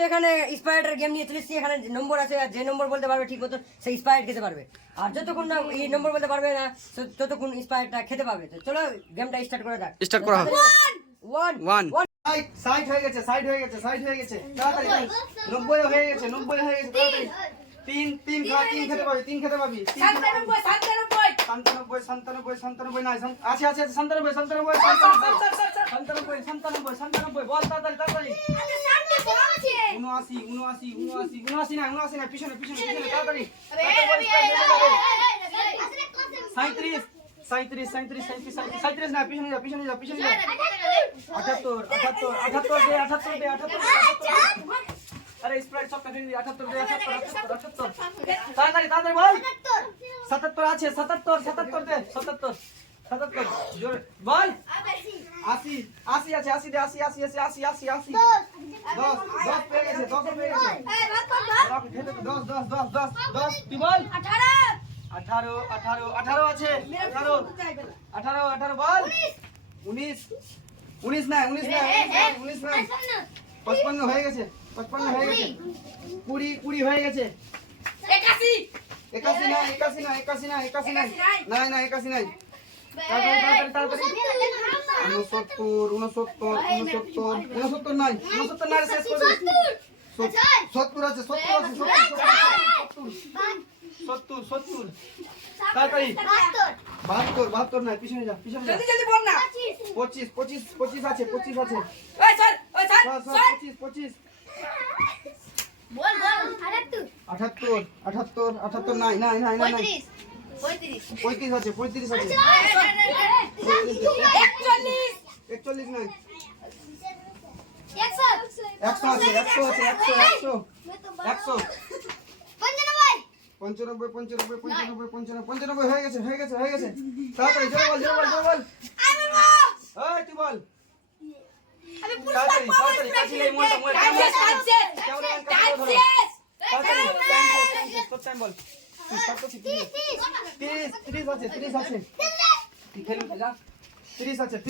যেহেতু এখানে স্পাইরাইটের গেম নিয়ে চলেছি, এখানে নম্বর আছে, আর যে নম্বর বলতে পারবে ঠিক মতো সেই স্পাইরাইট খেতে পারবে। আর যতক্ষণ না এই নম্বর বলতে পারবে না ততক্ষণ স্পাইরাইটটা খেতে পারবে। তো চলো গেমটা স্টার্ট করা যাক। স্টার্ট করা হবে। 1 সাইড হয়ে গেছে, সাইড হয়ে গেছে, সাইড হয়ে গেছে, তাড়াতাড়ি 90 হয়ে গেছে, 90 হয়ে গেছে, তাড়াতাড়ি 3 খেতে পাবি, 3 খেতে পাবি, 97 নাই, আছে 97 বল তাড়াতাড়ি, 79 নাই, পিছনে তাড়াতাড়ি, 37 না, পিছনে যা, 78 দে, 78 আরে স্প্রাইট সব কাটে দি, 78 দে, 78 তাড়াতাড়ি বল, 77 আছে, 77 দে, 77 জোরে বল, 80 আছে, 80 দে, 80 10 পেয়ে গেছে, 10 তুই বল 18 আছে, 18 বল, 19 নাই, 55 হয়ে গেছে, 20 হয়ে গেছে, 81 নাই, তাড়াতাড়ি 69 নাই, শেষ করে 70 আছে, 70 তাড়াতাড়ি 72 নাই, পিছনে যা, জলদি বল না। 25 আছে, 25 ওই স্যার 25 বল 78 নাই, 35 আছে, 41 নাই, 100 আছে, 100 95 হয়ে গেছে, তাড়াতাড়ি জোরে বল, এই তুই বল, তাড়াতাড়ি কাছে এই মোটা টাইম বল, 30 আছে, তুই খেলবি যা, 30 আছে, 60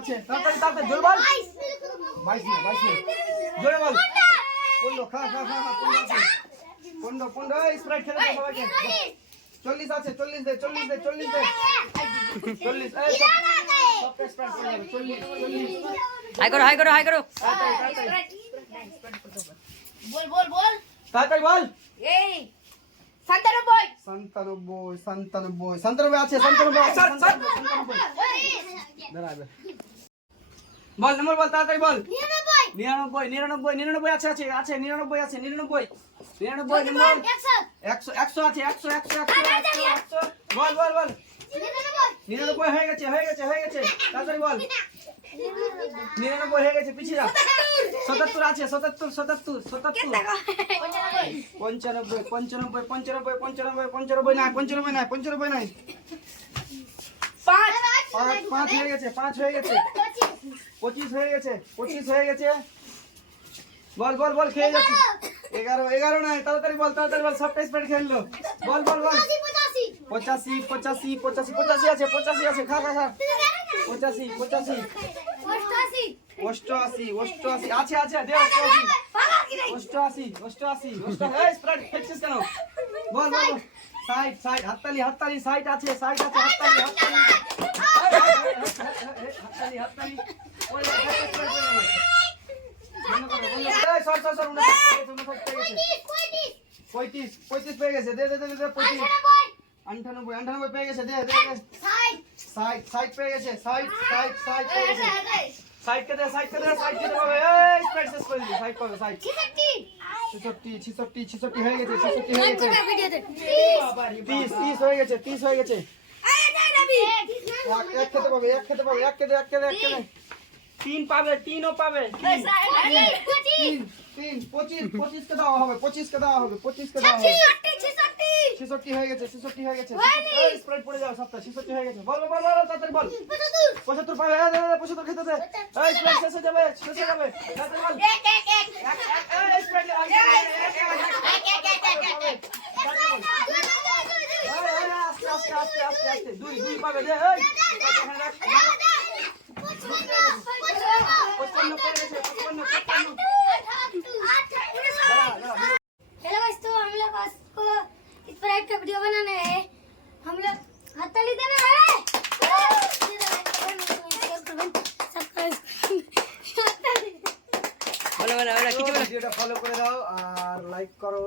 আছে, তাড়াতাড়ি জোরে বল, 22 নাই, জোরে বল, 15 খা 15 স্প্রাইট খেলে দে সবাইকে, 40 আছে, 40 দে, 40 এই সব স্প্রাইট করে যাবে, 40 হাই করো বল তাড়াতাড়ি বল, এই 97 97 আছে, 97 দাঁড়াবে, বল নম্বর বল, তাড়াতাড়ি বল, 99 আছে, 99 আছে, 99 নম্বর, 100 আছে, 100 বল 99 হয়ে গেছে, তাড়াতাড়ি বল, 99 হয়ে গেছে, পিছিয়ে যা, 77 আছে, 77 95 নাই, 5 হয়ে গেছে, 25 হয়ে গেছে, বল খেয়ে যাচ্ছি, 11 নাই, তাড়াতাড়ি বল, সবটা স্প্রেড খেললো, বল 85 আছে, 85 আছে, খা 85 88 আছে, দে 88 এই স্প্রেড খেলছিস কেন, বল সাইড হাততালি সাইড আছে, হাততালি ওই সর 35 পেয়ে গেছে, দে 98 পেয়ে গেছে, দে সাইড পেয়ে গেছে, সাইড কে দে পাবে, এই স্প্রাইট শেষ করে দিবি, সাইড পাবে, সাইড 66 হয়ে গেছে, 30 হয়ে গেছে, এক খেতে পাবে, এক খেতে 3 পাবে, 3ও পাবে, 3 25 কে দেওয়া হবে, 66 হয়ে গেছে, এই স্প্রাইট পড়ে যাও, সবটা 66 হয়ে গেছে, বল তাড়াতাড়ি বল, 75 পাবে, 75 খেতে দে, এই স্প্রাইট শেষ হয়ে যাবে, তাড়াতাড়ি বল, এই স্প্রাইট আস্তে আস্তে আস্তে আস্তে আস্তে দুই দুই পাবে দে এই এখানে রাখ 55 পেয়ে গেছে 55 हेलो गाइस, तो हम लोग आज को स्प्राइट का वीडियो बनाने हैं। हम लोग हाथ ताली देना है। বলো বলো বলো কিছু বলো ভিডিওটা ফলো করে দাও আর লাইক করো